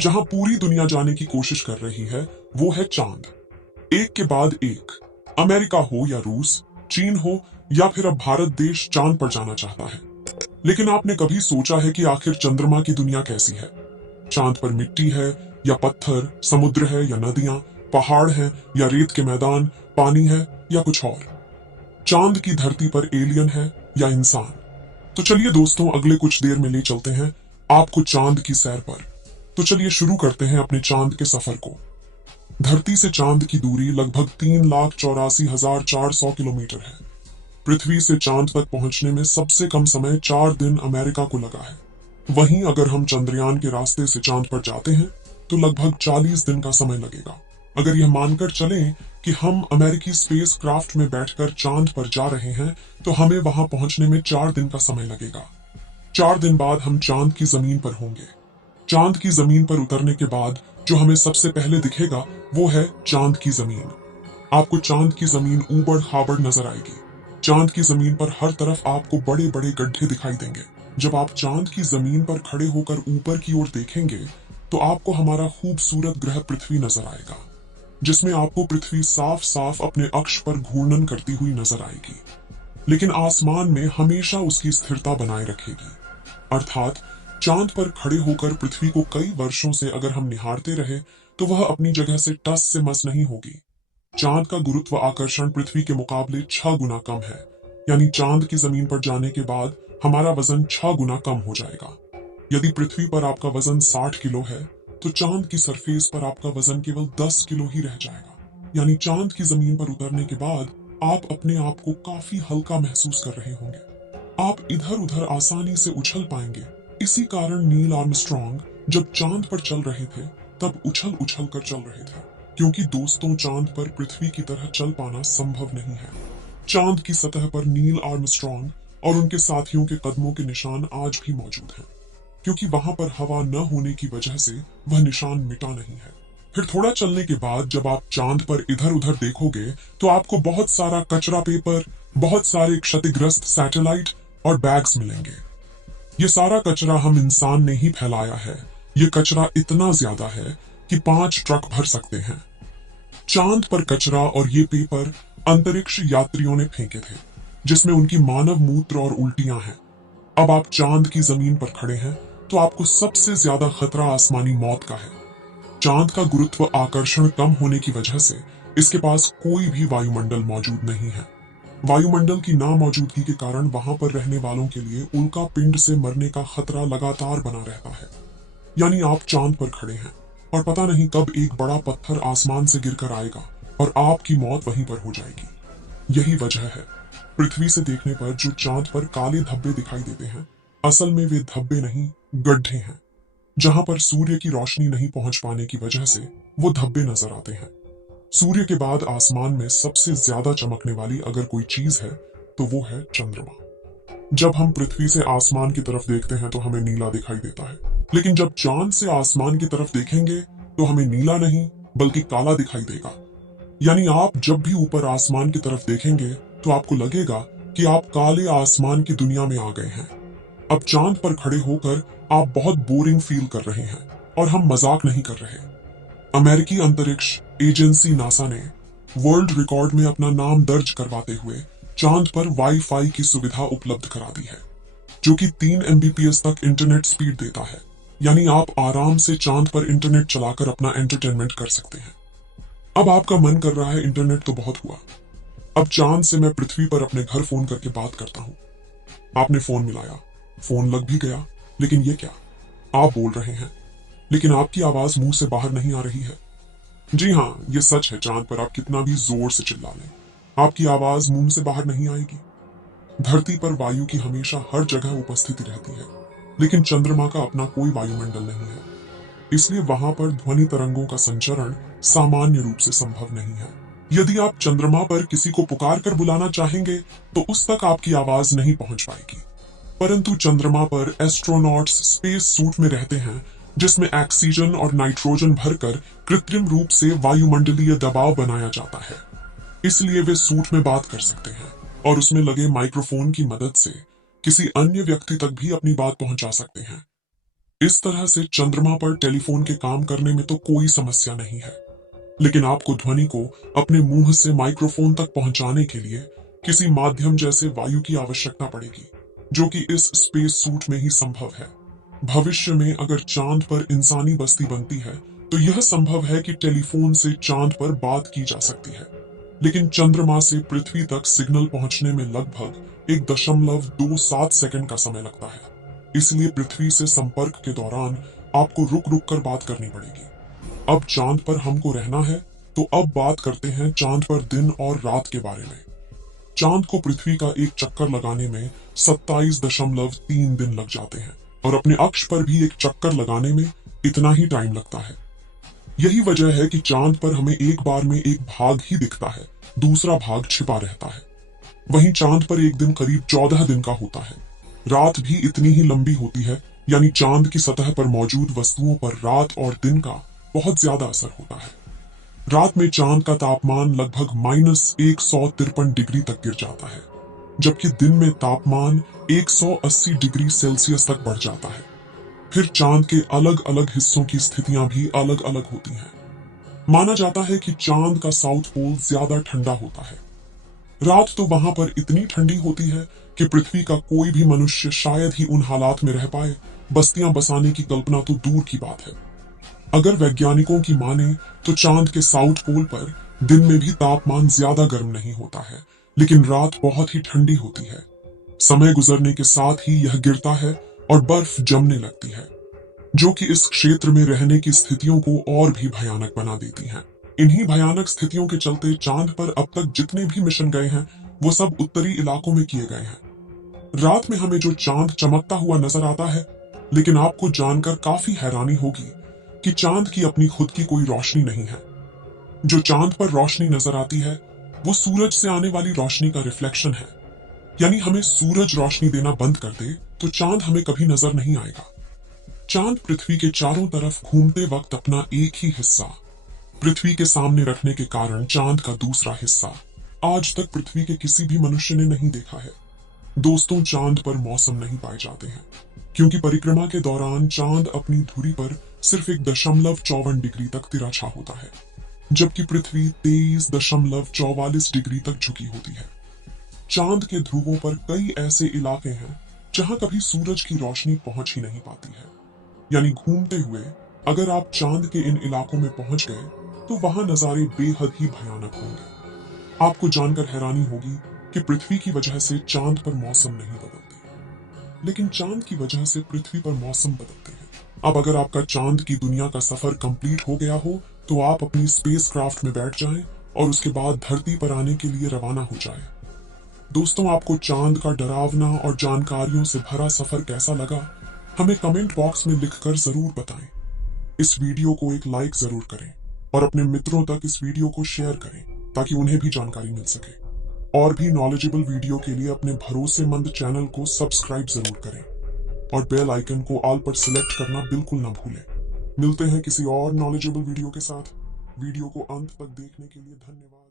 जहां पूरी दुनिया जाने की कोशिश कर रही है वो है चांद। एक के बाद एक, अमेरिका हो या रूस, चीन हो या फिर अब भारत देश चांद पर जाना चाहता है। लेकिन आपने कभी सोचा है कि आखिर चंद्रमा की दुनिया कैसी है? चांद पर मिट्टी है या पत्थर, समुद्र है या नदियां, पहाड़ है या रेत के मैदान, पानी है या कुछ और? चांद की धरती पर एलियन है या इंसान? तो चलिए दोस्तों, अगले कुछ देर में ले चलते हैं आपको चांद की सैर पर। तो चलिए शुरू करते हैं अपने चांद के सफर को। धरती से चांद की दूरी लगभग 3,84,400 किलोमीटर है। पृथ्वी से चांद तक पहुंचने में सबसे कम समय 4 दिन अमेरिका को लगा है। वहीं अगर हम चंद्रयान के रास्ते से चांद पर जाते हैं तो लगभग 40 दिन का समय लगेगा। अगर यह मानकर चलें कि हम अमेरिकी स्पेस क्राफ्ट में बैठकर चांद पर जा रहे हैं तो हमें वहां पहुंचने में 4 दिन का समय लगेगा। 4 दिन बाद हम चांद की जमीन पर होंगे। चांद की जमीन पर उतरने के बाद जो हमें सबसे पहले दिखेगा वो है चांद की जमीन। आपको चांद की जमीन ऊबड़ खाबड़ नजर आएगी। चांद की जमीन पर हर तरफ आपको बड़े बड़े गड्ढे दिखाई देंगे। जब आप चांद की जमीन पर खड़े होकर ऊपर की ओर देखेंगे तो आपको हमारा खूबसूरत ग्रह पृथ्वी नजर आएगा, जिसमें आपको पृथ्वी साफ साफ अपने अक्ष पर घूर्णन करती हुई नजर आएगी, लेकिन आसमान में हमेशा उसकी स्थिरता बनाए रखेगी। अर्थात चांद पर खड़े होकर पृथ्वी को कई वर्षों से अगर हम निहारते रहे तो वह अपनी जगह से टस से मस नहीं होगी। चांद का गुरुत्व आकर्षण पृथ्वी के मुकाबले 6 गुना कम है, यानी चांद की जमीन पर जाने के बाद हमारा वजन 6 गुना कम हो जाएगा। यदि पृथ्वी पर आपका वजन 60 किलो है तो चांद की सरफेस पर आपका वजन केवल 10 किलो ही रह जाएगा। यानी चांद की जमीन पर उतरने के बाद आप अपने आप को काफी हल्का महसूस कर रहे होंगे। आप इधर उधर आसानी से उछल पाएंगे। इसी कारण नील आर्मस्ट्रॉन्ग जब चांद पर चल रहे थे तब उछल उछल कर चल रहे थे, क्योंकि दोस्तों चांद पर पृथ्वी की तरह चल पाना संभव नहीं है। चांद की सतह पर नील आर्मस्ट्रॉन्ग और उनके साथियों के कदमों के निशान आज भी मौजूद हैं, क्योंकि वहां पर हवा न होने की वजह से वह निशान मिटा नहीं है। फिर थोड़ा चलने के बाद जब आप चांद पर इधर उधर देखोगे तो आपको बहुत सारा कचरा पेपर, बहुत सारे क्षतिग्रस्त सैटेलाइट और बैग्स मिलेंगे। ये सारा कचरा हम इंसान ने ही फैलाया है। ये कचरा इतना ज्यादा है कि 5 ट्रक भर सकते हैं। चांद पर कचरा और ये पेपर अंतरिक्ष यात्रियों ने फेंके थे, जिसमें उनकी मानव मूत्र और उल्टियां हैं। अब आप चांद की जमीन पर खड़े हैं तो आपको सबसे ज्यादा खतरा आसमानी मौत का है। चांद का गुरुत्व आकर्षण कम होने की वजह से इसके पास कोई भी वायुमंडल मौजूद नहीं है। वायुमंडल की नामौजूदगी के कारण वहां पर रहने वालों के लिए उल्का पिंड से मरने का खतरा लगातार बना रहता है। यानी आप चांद पर खड़े हैं और पता नहीं कब एक बड़ा पत्थर आसमान से गिरकर आएगा और आपकी मौत वहीं पर हो जाएगी। यही वजह है पृथ्वी से देखने पर जो चांद पर काले धब्बे दिखाई देते हैं, असल में वे धब्बे नहीं, गड्ढे हैं। जहां पर सूर्य की रोशनी नहीं पहुंच पाने की वजह से वो धब्बे नजर आते हैं। सूर्य के बाद आसमान में सबसे ज्यादा चमकने वाली अगर कोई चीज है तो वो है चंद्रमा। जब हम पृथ्वी से आसमान की तरफ देखते हैं तो हमें नीला दिखाई देता है, लेकिन जब चांद से आसमान की तरफ देखेंगे तो हमें नीला नहीं बल्कि काला दिखाई देगा। यानी आप जब भी ऊपर आसमान की तरफ देखेंगे तो आपको लगेगा कि आप काले आसमान की दुनिया में आ गए हैं। अब चांद पर खड़े होकर आप बहुत बोरिंग फील कर रहे हैं और हम मजाक नहीं कर रहे। अमेरिकी अंतरिक्ष एजेंसी नासा ने वर्ल्ड रिकॉर्ड में अपना नाम दर्ज करवाते हुए चांद पर वाईफाई की सुविधा उपलब्ध करा दी है, जो कि 3 MBPS तक इंटरनेट स्पीड देता है। यानी आप आराम से चांद पर इंटरनेट चलाकर अपना एंटरटेनमेंट कर सकते हैं। अब आपका मन कर रहा है इंटरनेट तो बहुत हुआ, अब चांद से मैं पृथ्वी पर अपने घर फोन करके बात करता हूँ। आपने फोन मिलाया, फोन लग भी गया, लेकिन ये क्या, आप बोल रहे हैं लेकिन आपकी आवाज मुंह से बाहर नहीं आ रही है। जी हाँ, ये सच है, चांद पर आप कितना भी जोर से चिल्ला लें, आपकी आवाज मुंह से बाहर नहीं आएगी। धरती पर वायु की हमेशा हर जगह उपस्थिति रहती है, लेकिन चंद्रमा का अपना कोई वायुमंडल नहीं है, इसलिए वहां पर ध्वनि तरंगों का संचरण सामान्य रूप से संभव नहीं है। यदि आप चंद्रमा पर किसी को पुकार कर बुलाना चाहेंगे तो उस तक आपकी आवाज नहीं पहुंच पाएगी। परंतु चंद्रमा पर एस्ट्रोनॉट्स स्पेस सूट में रहते हैं, जिसमें ऑक्सीजन और नाइट्रोजन भरकर कृत्रिम रूप से वायुमंडलीय दबाव बनाया जाता है। इसलिए वे सूट में बात कर सकते हैं और उसमें लगे माइक्रोफोन की मदद से किसी अन्य व्यक्ति तक भी अपनी बात पहुंचा सकते हैं। इस तरह से चंद्रमा पर टेलीफोन के काम करने में तो कोई समस्या नहीं है, लेकिन आपको ध्वनि को अपने मुंह से माइक्रोफोन तक पहुंचाने के लिए किसी माध्यम जैसे वायु की आवश्यकता पड़ेगी, जो कि इस स्पेस सूट में ही संभव है। भविष्य में अगर चांद पर इंसानी बस्ती बनती है तो यह संभव है कि टेलीफोन से चांद पर बात की जा सकती है, लेकिन चंद्रमा से पृथ्वी तक सिग्नल पहुंचने में लगभग 1.27 सेकंड का समय लगता है। इसलिए पृथ्वी से संपर्क के दौरान आपको रुक रुक कर बात करनी पड़ेगी। अब चांद पर हमको रहना है, तो अब बात करते हैं चांद पर दिन और रात के बारे में। चांद को पृथ्वी का एक चक्कर लगाने में 27.3 दिन लग जाते हैं और अपने अक्ष पर भी एक चक्कर लगाने में इतना ही टाइम लगता है। यही वजह है कि चांद पर हमें एक बार में एक भाग ही दिखता है, दूसरा भाग छिपा रहता है। वहीं चांद पर एक दिन करीब 14 दिन का होता है। रात भी इतनी ही लंबी होती है, यानी चांद की सतह पर मौजूद वस्तुओं पर रात और दिन का बहुत ज्यादा असर होता है। रात में चांद का तापमान लगभग -153 डिग्री तक गिर जाता है, जबकि दिन में तापमान 180 डिग्री सेल्सियस तक बढ़ जाता है। फिर चांद के अलग अलग हिस्सों की स्थितियां भी अलग अलग होती हैं। माना जाता है कि चांद का साउथ पोल ज्यादा ठंडा होता है। रात तो वहां पर इतनी ठंडी होती है कि पृथ्वी का कोई भी मनुष्य शायद ही उन हालात में रह पाए। बस्तियां बसाने की कल्पना तो दूर की बात है। अगर वैज्ञानिकों की माने तो चांद के साउथ पोल पर दिन में भी तापमान ज्यादा गर्म नहीं होता है, लेकिन रात बहुत ही ठंडी होती है। समय गुजरने के साथ ही यह गिरता है और बर्फ जमने लगती है, जो कि इस क्षेत्र में रहने की स्थितियों को और भी भयानक बना देती हैं। इन्हीं भयानक स्थितियों के चलते चांद पर अब तक जितने भी मिशन गए हैं वो सब उत्तरी इलाकों में किए गए हैं। रात में हमें जो चांद चमकता हुआ नजर आता है, लेकिन आपको जानकर काफी हैरानी होगी कि चांद की अपनी खुद की कोई रोशनी नहीं है। जो चांद पर रोशनी नजर आती है वो सूरज से आने वाली रोशनी का रिफ्लेक्शन है। यानी हमें सूरज रोशनी देना बंद कर दे तो चांद हमें कभी नजर नहीं आएगा। चांद पृथ्वी के चारों तरफ घूमते वक्त अपना एक ही हिस्सा पृथ्वी के सामने रखने के कारण चांद का दूसरा हिस्सा आज तक पृथ्वी के किसी भी मनुष्य ने नहीं देखा है। दोस्तों, चांद पर मौसम नहीं पाए जाते हैं, क्योंकि परिक्रमा के दौरान चांद अपनी धुरी पर सिर्फ 1.54 डिग्री तक तिरछा होता है, जबकि पृथ्वी 23.44 डिग्री तक झुकी होती है। चांद के ध्रुवों पर कई ऐसे इलाके हैं जहां कभी सूरज की रोशनी पहुंच ही नहीं पाती है। यानी घूमते हुए अगर आप चांद के इन इलाकों में पहुंच गए तो वहां नजारे बेहद ही भयानक होंगे। आपको जानकर हैरानी होगी कि पृथ्वी की वजह से चांद पर मौसम नहीं बदलते, लेकिन चांद की वजह से पृथ्वी पर मौसम बदलते हैं। अब अगर आपका चांद की दुनिया का सफर कंप्लीट हो गया हो तो आप अपनी स्पेसक्राफ्ट में बैठ जाएं और उसके बाद धरती पर आने के लिए रवाना हो जाएं। दोस्तों, आपको चांद का डरावना और जानकारियों से भरा सफर कैसा लगा, हमें कमेंट बॉक्स में लिखकर जरूर बताएं। इस वीडियो को एक लाइक जरूर करें और अपने मित्रों तक इस वीडियो को शेयर करें ताकि उन्हें भी जानकारी मिल सके। और भी नॉलेजेबल वीडियो के लिए अपने भरोसेमंद चैनल को सब्सक्राइब जरूर करें और बेल आइकन को ऑल पर सिलेक्ट करना बिल्कुल ना भूलें। मिलते हैं किसी और नॉलेजेबल वीडियो के साथ। वीडियो को अंत तक देखने के लिए धन्यवाद।